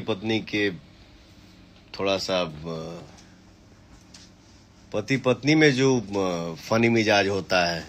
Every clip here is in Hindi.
पति पत्नी के थोड़ा सा पति पत्नी में जो फनी मिजाज होता है,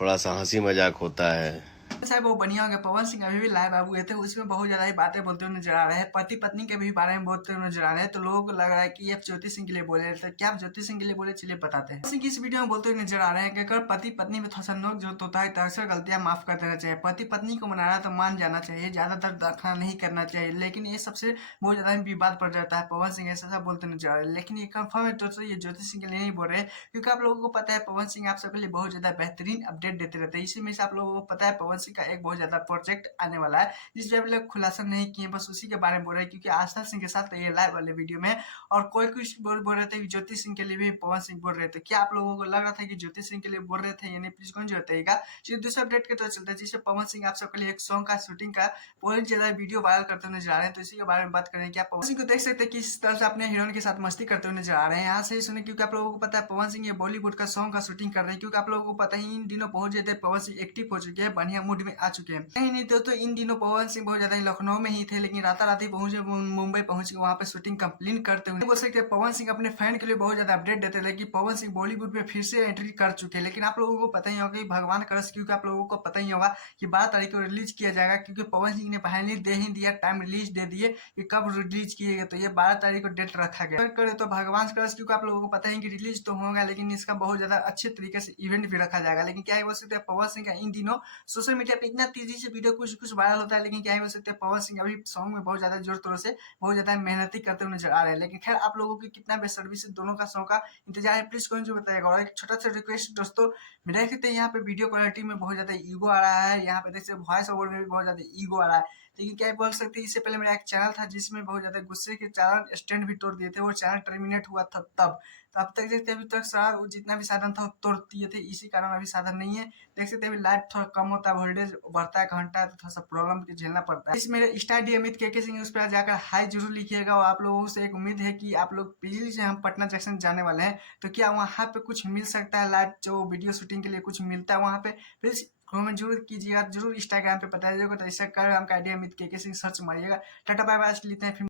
थोड़ा सा हंसी मजाक होता है। साहब वो बढ़िया हो गया। पवन सिंह अभी भी लाइव आए हुए थे, उसमें बहुत ज्यादा ही बातें बोलते हुए नजर आ रहे हैं, पति पत्नी के भी बारे में बोलते हुए नजर आ रहे हैं। तो लोगों को लग रहा है कि ये ज्योति सिंह के लिए बोले, तो क्या आप ज्योति सिंह के लिए बोले, चलिए बताते हैं। सिंह इस वीडियो में बोलते हुए नजर आ रहे हैं कि अगर पति पत्नी में थोड़ा सा नोक जोत होता है तो अक्सर गलतियां माफ कर देना चाहिए। पति पत्नी को मना रहा है तो मान जाना चाहिए, ज्यादातर दाखिला नहीं करना चाहिए। लेकिन ये सबसे बहुत ज्यादा ही विवाद पड़ जाता है। पवन सिंह ऐसा बोलते नजर आ रहे हैं, लेकिन ये कंफर्म है तो ये ज्योति सिंह के लिए नहीं बोल रहे, क्योंकि आप लोगों को पता है पवन सिंह आप सबके लिए बहुत ज्यादा बेहतरीन अपडेट देते रहते हैं। इसी में से आप लोगों को पता है पवन सिंह का एक बहुत ज्यादा प्रोजेक्ट आने वाला है, जिस पे अभी लोग खुलासा नहीं किए, बस उसी के बारे में बोल रहे हैं, क्योंकि आस्था सिंह के साथ ये लाइव वाले वीडियो में और कोई कुछ बोल रहे थे कि ज्योति सिंह के लिए भी पवन सिंह बोल रहे थे। क्या आप लोगों को लग रहा था कि ज्योति सिंह के लिए बोल रहे थे, यानी प्लीज कौन जो बताइएगा। चलिए दूसरे अपडेट के तरफ चलते हैं, जिसमें पवन सिंह आप सबके लिए एक सॉन्ग का शूटिंग का बहुत ज्यादा वीडियो वायरल करते हुए नजर आ रहे हैं। तो इसी के बारे में बात करें, क्या पवन सिंह को देख सकते हैं कि इस तरह से अपने हीरोइन के साथ मस्ती करते हुए नजर आ रहे हैं। यहाँ से ही सुने, क्योंकि आप लोगों को पता है पवन सिंह ये बॉलीवुड का सॉन्ग का शूटिंग कर रहे हैं, क्योंकि आप लोगों को पता ही इन दिनों बहुत ज्यादा पवन सिंह एक्टिव हो चुके हैं, बढ़िया मूड में आ चुके हैं। कहीं नहीं तो इन दिनों पवन सिंह बहुत ज्यादा लखनऊ में ही थे, लेकिन रातारात ही पहुंचे मुंबई पहुंच के वहां पे शूटिंग कंप्लीट करते हुए बोल सकते हैं पवन सिंह अपने फैन के लिए बहुत ज्यादा अपडेट देते थे कि पवन सिंह बॉलीवुड में फिर से एंट्री कर चुके हैं। लेकिन आप लोगों को पता ही होगा कि भगवान करस, क्योंकि आप लोगों को पता ही होगा कि 12 तारीख को रिलीज किया जाएगा, क्योंकि पवन सिंह ने पहले दे ही दिया, टाइम रिलीज दे दिए कि कब रिलीज किएगा, तो ये 12 तारीख को डेट रखा गया। करे तो भगवान करस, क्योंकि आप लोगों को पता है कि रिलीज तो होगा, लेकिन इसका बहुत ज्यादा अच्छे तरीके से इवेंट भी रखा जाएगा। लेकिन क्या बोल सकते हैं पवन सिंह का इन दिनों सोशल मीडिया पे इतना तेजी से वीडियो कुछ कुछ वायरल होता है, लेकिन क्या बोल सकते हैं पवन सिंह अभी सॉन्ग में बहुत ज्यादा जोर तौर से बहुत ज्यादा मेहनती करते हुए नजर आ रहे हैं। लेकिन खैर आप लोगों की कितना बेसब्री से दोनों का सॉन्ग का इंतजार है, प्लीज कौन जो बताएगा। और एक छोटा सा रिक्वेस्ट दोस्तों, मेरा कहते हैं यहाँ पे वीडियो क्वालिटी में बहुत ज्यादा ईगो आ रहा है, यहाँ पे देखते वॉइस ओवर में भी बहुत ज्यादा ईगो आ रहा है। लेकिन क्या बोल सकते हैं, इससे पहले मेरा एक चैनल था जिसमें बहुत ज्यादा गुस्से के चैनल स्टैंड भी तोड़ दिए थे, वो चैनल टर्मिनेट हुआ था तब। तो अब तक देखते अभी तक सारा जितना भी साधन था वो तोड़ दिए थे, इसी कारण अभी साधन नहीं है। देख सकते हैं अभी लाइट थोड़ा कम होता है, वोल्टेज बढ़ता है, घंटा तो थोड़ा सा प्रॉब्लम झेलना पड़ता है। इस मेरे इंस्टा डी अमित के सिंह उस पर जाकर हाई जरूर लिखिएगा। और आप लोगों से एक उम्मीद है कि आप लोग बिजली से हम पटना जंक्शन जाने वाले हैं, तो क्या वहाँ पे कुछ मिल सकता है, लाइट जो वीडियो शूटिंग के लिए कुछ मिलता है वहाँ पे, प्लीज कमेंट जरूर कीजिएगा, जरूर इंस्टाग्राम पे बताइएगा। तो इंस्टाग्राम का आईडी अमित के सिंह सर्च मारिएगा। टाटा बाय बाय, लेते हैं फिर।